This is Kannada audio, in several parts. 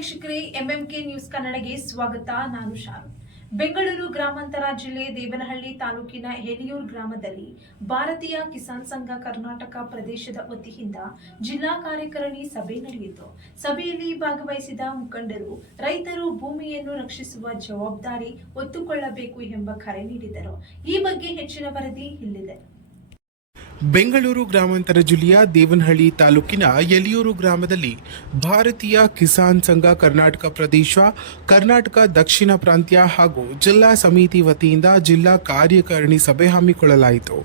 ವೀಕ್ಷಕರೇ, ಎಂಎಂಕೆ ನ್ಯೂಸ್ ಕನ್ನಡಗೆ ಸ್ವಾಗತ. ನಾನು ಶಾರು. ಬೆಂಗಳೂರು ಗ್ರಾಮಾಂತರ ಜಿಲ್ಲೆ ದೇವನಹಳ್ಳಿ ತಾಲೂಕಿನ ಎಲಿಯೂರು ಗ್ರಾಮದಲ್ಲಿ ಭಾರತೀಯ ಕಿಸಾನ್ ಸಂಘ ಕರ್ನಾಟಕ ಪ್ರದೇಶದ ವತಿಯಿಂದ ಜಿಲ್ಲಾ ಕಾರ್ಯಕಾರಿಣಿ ಸಭೆ ನಡೆಯಿತು. ಸಭೆಯಲ್ಲಿ ಭಾಗವಹಿಸಿದ ಮುಖಂಡರು ರೈತರು ಭೂಮಿಯನ್ನು ರಕ್ಷಿಸುವ ಜವಾಬ್ದಾರಿ ಹೊತ್ತುಕೊಳ್ಳಬೇಕು ಎಂಬ ಕರೆ ನೀಡಿದರು. ಈ ಬಗ್ಗೆ ಹೆಚ್ಚಿನ ವರದಿ ಇಲ್ಲಿದೆ. ಬೆಂಗಳೂರು ಗ್ರಾಮಾಂತರ ಜಿಲ್ಲೆಯ ದೇವನಹಳ್ಳಿ ತಾಲೂಕಿನ ಎಲಿಯೂರು ಗ್ರಾಮದಲ್ಲಿ ಭಾರತೀಯ ಕಿಸಾನ್ ಸಂಘ ಕರ್ನಾಟಕ ಪ್ರದೇಶ, ಕರ್ನಾಟಕ ದಕ್ಷಿಣ ಪ್ರಾಂತ್ಯ ಹಾಗೂ ಜಿಲ್ಲಾ ಸಮಿತಿ ವತಿಯಿಂದ ಜಿಲ್ಲಾ ಕಾರ್ಯಕಾರಿಣಿ ಸಭೆ ಹಮ್ಮಿಕೊಳ್ಳಲಾಯಿತು.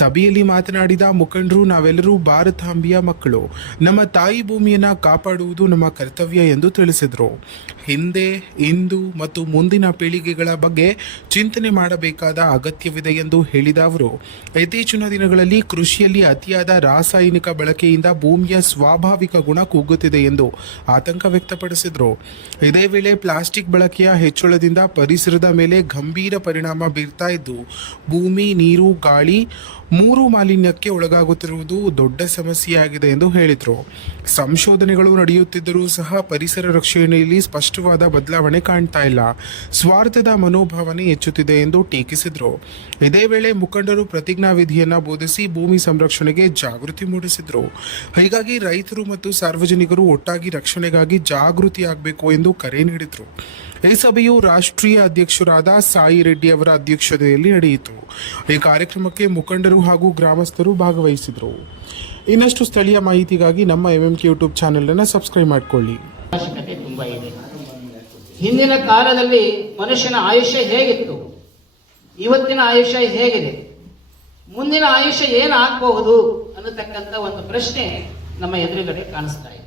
ಸಭೆಯಲ್ಲಿ ಮಾತನಾಡಿದ ಮುಖಂಡರು, ನಾವೆಲ್ಲರೂ ಭಾರತಾಂಬೆಯ ಮಕ್ಕಳು, ನಮ್ಮ ತಾಯಿ ಭೂಮಿಯನ್ನು ಕಾಪಾಡುವುದು ನಮ್ಮ ಕರ್ತವ್ಯ ಎಂದು ತಿಳಿಸಿದರು. ಹಿಂದೆ, ಇಂದು ಮತ್ತು ಮುಂದಿನ ಪೀಳಿಗೆಗಳ ಬಗ್ಗೆ ಚಿಂತನೆ ಮಾಡಬೇಕಾದ ಅಗತ್ಯವಿದೆ ಎಂದು ಹೇಳಿದ ಅವರು, ಇತ್ತೀಚಿನ ದಿನಗಳಲ್ಲಿ ಕೃಷಿಯಲ್ಲಿ ಅತಿಯಾದ ರಾಸಾಯನಿಕ ಬಳಕೆಯಿಂದ ಭೂಮಿಯ ಸ್ವಾಭಾವಿಕ ಗುಣ ಕುಗ್ಗುತ್ತಿದೆ ಎಂದು ಆತಂಕ ವ್ಯಕ್ತಪಡಿಸಿದರು. ಇದೇ ವೇಳೆ ಪ್ಲಾಸ್ಟಿಕ್ ಬಳಕೆಯ ಹೆಚ್ಚಳದಿಂದ ಪರಿಸರದ ಮೇಲೆ ಗಂಭೀರ ಪರಿಣಾಮ ಬೀರ್ತಾ ಇದ್ದು, ಭೂಮಿ, ನೀರು, ಗಾಳಿ ಮೂರು ಮಾಲಿನ್ಯಕ್ಕೆ ಒಳಗಾಗುತ್ತಿರುವುದು ದೊಡ್ಡ ಸಮಸ್ಯೆಯಾಗಿದೆ ಎಂದು ಹೇಳಿದರು. ಸಂಶೋಧನೆಗಳು ನಡೆಯುತ್ತಿದ್ದರೂ ಸಹ ಪರಿಸರ ರಕ್ಷಣೆಯಲ್ಲಿ ಸ್ಪಷ್ಟವಾದ ಬದಲಾವಣೆ ಕಾಣ್ತಾ ಇಲ್ಲ. ಸ್ವಾರ್ಥದ ಮನೋಭಾವನೆ ಹೆಚ್ಚುತ್ತಿದೆ ಎಂದು ಟೀಕಿಸಿದರು. ಇದೇ ವೇಳೆ ಮುಖಂಡರು ಪ್ರತಿಜ್ಞಾವಿಧಿಯನ್ನು ಬೋಧಿಸಿ ಭೂಮಿ ಸಂರಕ್ಷಣೆಗೆ ಜಾಗೃತಿ ಮೂಡಿಸಿದರು. ಹೀಗಾಗಿ ರೈತರು ಮತ್ತು ಸಾರ್ವಜನಿಕರು ಒಟ್ಟಾಗಿ ರಕ್ಷಣೆಗಾಗಿ ಜಾಗೃತಿಯಾಗಬೇಕು ಎಂದು ಕರೆ ನೀಡಿದರು. ಈ ಸಭೆಯು ರಾಷ್ಟ್ರೀಯ ಅಧ್ಯಕ್ಷರಾದ ಸಾಯಿ ರೆಡ್ಡಿ ಅವರ ಅಧ್ಯಕ್ಷತೆಯಲ್ಲಿ ನಡೆಯಿತು. ಈ ಕಾರ್ಯಕ್ರಮಕ್ಕೆ ಮುಖಂಡರು ಹಾಗೂ ಗ್ರಾಮಸ್ಥರು ಭಾಗವಹಿಸಿದರು. ಇನ್ನಷ್ಟು ಸ್ಥಳೀಯ ಮಾಹಿತಿಗಾಗಿ ನಮ್ಮ ಎಂಎಂಕೆ ಯೂಟ್ಯೂಬ್ ಚಾನೆಲ್ ಅನ್ನು ಸಬ್ಸ್ಕ್ರೈಬ್ ಮಾಡಿಕೊಳ್ಳಿ. ಅವಶ್ಯಕತೆ ತುಂಬಾ ಇದೆ. ಹಿಂದಿನ ಕಾಲದಲ್ಲಿ ಮನುಷ್ಯನ ಆಯುಷ್ಯ ಹೇಗಿತ್ತು, ಇವತ್ತಿನ ಆಯುಷ್ಯ ಹೇಗಿದೆ, ಮುಂದಿನ ಆಯುಷ್ಯ ಏನಾಗಬಹುದು ಅನ್ನತಕ್ಕಂಥ ಒಂದು ಪ್ರಶ್ನೆ ನಮ್ಮ ಎದುರುಗಡೆ ಕಾಣಿಸ್ತಾ ಇದೆ.